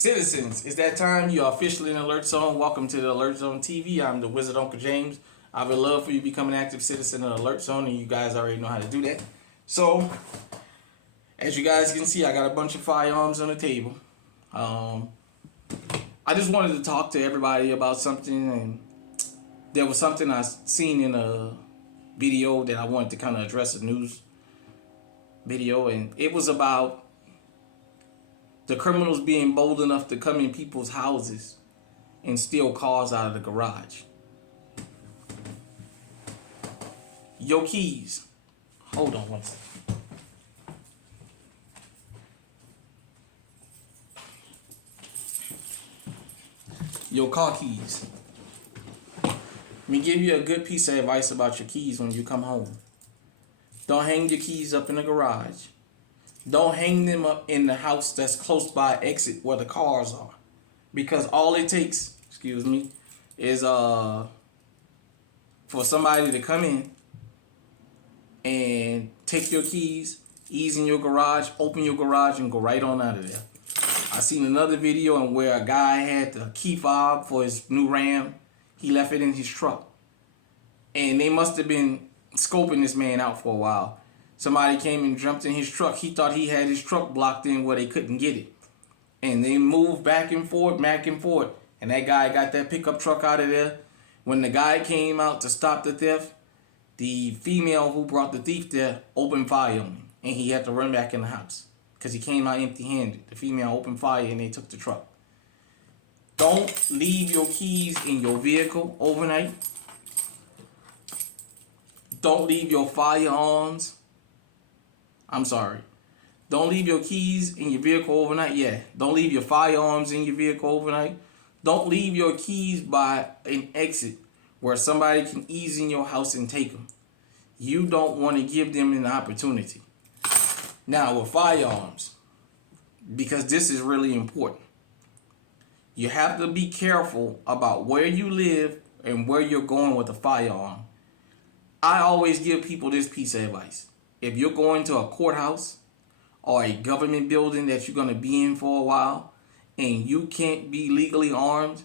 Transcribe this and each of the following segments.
Citizens, it's that time. You are officially in Alert Zone. Welcome to the Alert Zone TV. I'm the Wizard Uncle James. I would love for you to become an active citizen of Alert Zone, and you guys already know how to do that. So, as you guys can see, I got a bunch of firearms on the table. I just wanted to talk to everybody about something, and there was something I seen in a video that I wanted to kind of address, a news video, and it was about the criminals being bold enough to come in people's houses and steal cars out of the garage. Your keys. Hold on one second. Your car keys. Let me give you a good piece of advice about your keys when you come home. Don't hang your keys up in the garage. Don't hang them up in the house that's close by exit where the cars are. Because all it takes, is for somebody to come in and take your keys, ease in your garage, open your garage, and go right on out of there. I seen another video where a guy had the key fob for his new Ram. He left it in his truck. And they must have been scoping this man out for a while. Somebody came and jumped in his truck. He thought he had his truck blocked in where they couldn't get it. And they moved back and forth. And that guy got that pickup truck out of there. When the guy came out to stop the theft, the female who brought the thief there opened fire on him. And he had to run back in the house because he came out empty-handed. The female opened fire and they took the truck. Don't leave your keys in your vehicle overnight. Don't leave your firearms. Don't leave your keys in your vehicle overnight. Don't leave your firearms in your vehicle overnight. Don't leave your keys by an exit where somebody can ease in your house and take them. You don't want to give them an opportunity. Now with firearms, because this is really important, you have to be careful about where you live and where you're going with a firearm. I always give people this piece of advice. If you're going to a courthouse or a government building that you're going to be in for a while and you can't be legally armed,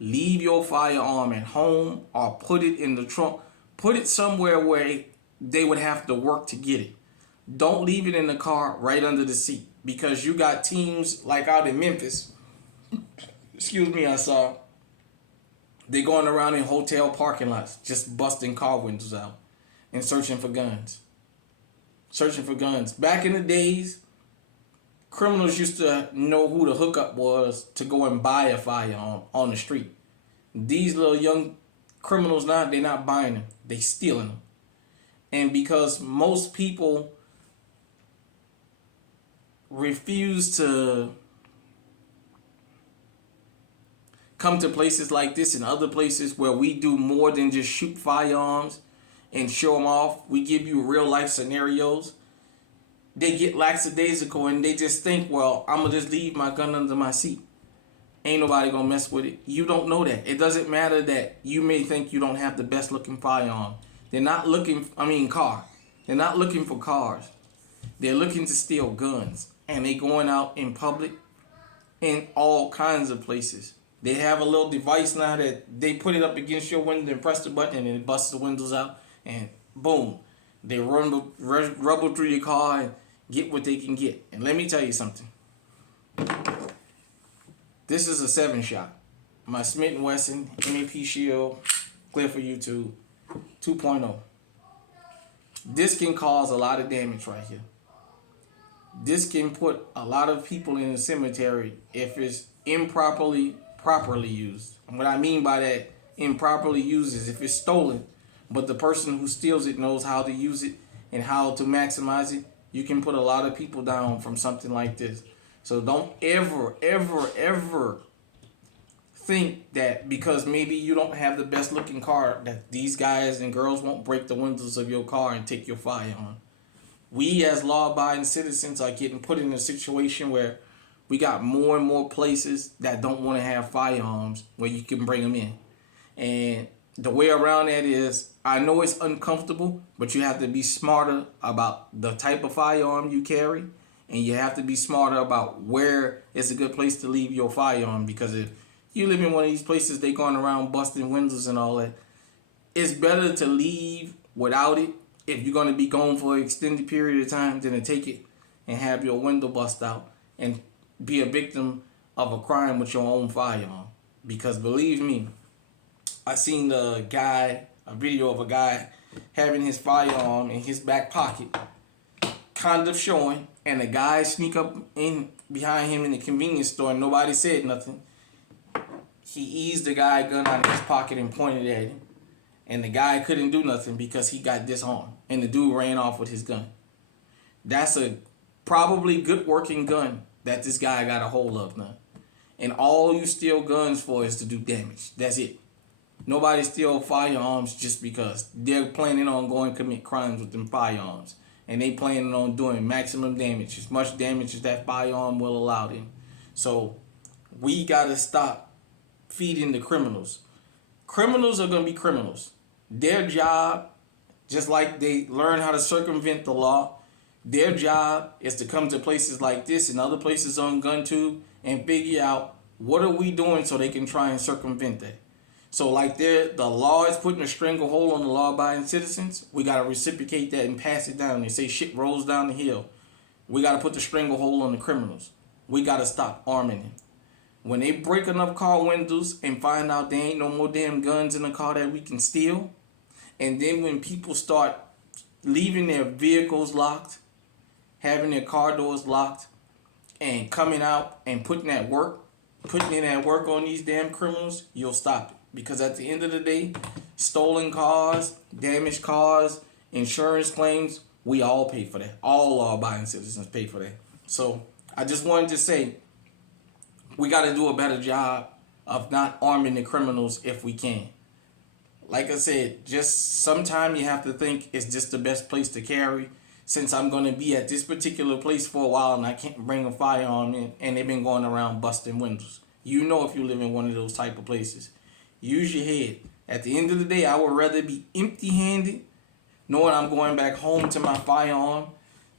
leave your firearm at home or put it in the trunk. Put it somewhere where they would have to work to get it. Don't leave it in the car right under the seat, because you got teams like out in Memphis. I saw they going around in hotel parking lots just busting car windows out and searching for guns. Back in the days, criminals used to know who the hookup was to go and buy a firearm on the street. These little young criminals now, they're not buying them. They stealing them. And because most people refuse to come to places like this and other places where we do more than just shoot firearms and show them off. We give you real life scenarios. They get lackadaisical and they just think, well, I'm going to just leave my gun under my seat. Ain't nobody going to mess with it. You don't know that. It doesn't matter that you may think you don't have the best looking firearm. They're not looking, car. They're not looking for cars. They're looking to steal guns. And they going out in public in all kinds of places. They have a little device now that they put it up against your window and press the button and it busts the windows out. And boom, they rubble through your car and get what they can get. And let me tell you something. This is a 7-shot. My Smith & Wesson MEP Shield, clear for YouTube, 2.0. This can cause a lot of damage right here. This can put a lot of people in the cemetery if it's properly used. And what I mean by that, improperly used, is if it's stolen, but the person who steals it knows how to use it and how to maximize it, you can put a lot of people down from something like this. So don't ever think that because maybe you don't have the best looking car that these guys and girls won't break the windows of your car and take your firearm. We as law-abiding citizens are getting put in a situation where we got more and more places that don't want to have firearms where you can bring them in. And the way around that is, I know it's uncomfortable, but you have to be smarter about the type of firearm you carry And you have to be smarter about where is a good place to leave your firearm, because if you live in one of these places they going around busting windows and all that, it's better to leave without it if you're going to be gone for an extended period of time than to take it and have your window bust out and be a victim of a crime with your own firearm. Because believe me, I seen a video of a guy having his firearm in his back pocket, kind of showing, and a guy sneak up in behind him in the convenience store and nobody said nothing. He eased the guy gun out of his pocket and pointed at him. And the guy couldn't do nothing because he got disarmed. And the dude ran off with his gun. That's a probably good working gun that this guy got a hold of now. And all you steal guns for is to do damage. That's it. Nobody steal firearms just because. They're planning on going to commit crimes with them firearms. And they planning on doing maximum damage. As much damage as that firearm will allow them. So we got to stop feeding the criminals. Criminals are going to be criminals. Their job, just like they learn how to circumvent the law, their job is to come to places like this and other places on GunTube and figure out what are we doing so they can try and circumvent that. So like the law is putting a stranglehold on the law-abiding citizens, we got to reciprocate that and pass it down. They say shit rolls down the hill. We got to put the stranglehold on the criminals. We got to stop arming them. When they break enough car windows and find out there ain't no more damn guns in the car that we can steal, and then when people start leaving their vehicles locked, having their car doors locked, and coming out and putting in that work on these damn criminals, you'll stop it. Because at the end of the day, stolen cars, damaged cars, insurance claims, we all pay for that. All law-abiding citizens pay for that. So I just wanted to say, we got to do a better job of not arming the criminals if we can. Like I said, just sometime you have to think it's just the best place to carry. Since I'm going to be at this particular place for a while and I can't bring a firearm in, and they've been going around busting windows. You know, if you live in one of those type of places, use your head. At the end of the day, I would rather be empty-handed, knowing I'm going back home to my firearm,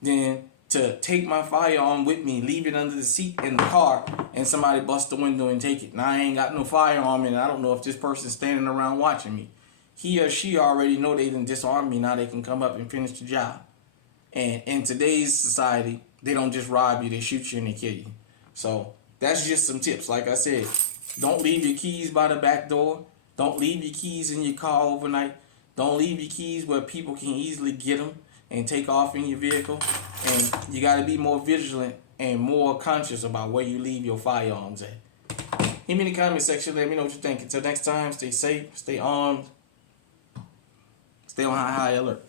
than to take my firearm with me, leave it under the seat in the car, and somebody bust the window and take it. Now I ain't got no firearm, and I don't know if this person's standing around watching me. He or she already know they done disarmed me. Now they can come up and finish the job. And in today's society, they don't just rob you, they shoot you and they kill you. So that's just some tips. Like I said, don't leave your keys by the back door. Don't leave your keys in your car overnight. Don't leave your keys where people can easily get them and take off in your vehicle. And you got to be more vigilant and more conscious about where you leave your firearms at. Hit me in the comment section. Let me know what you think. Until next time, stay safe, stay armed, stay on high alert.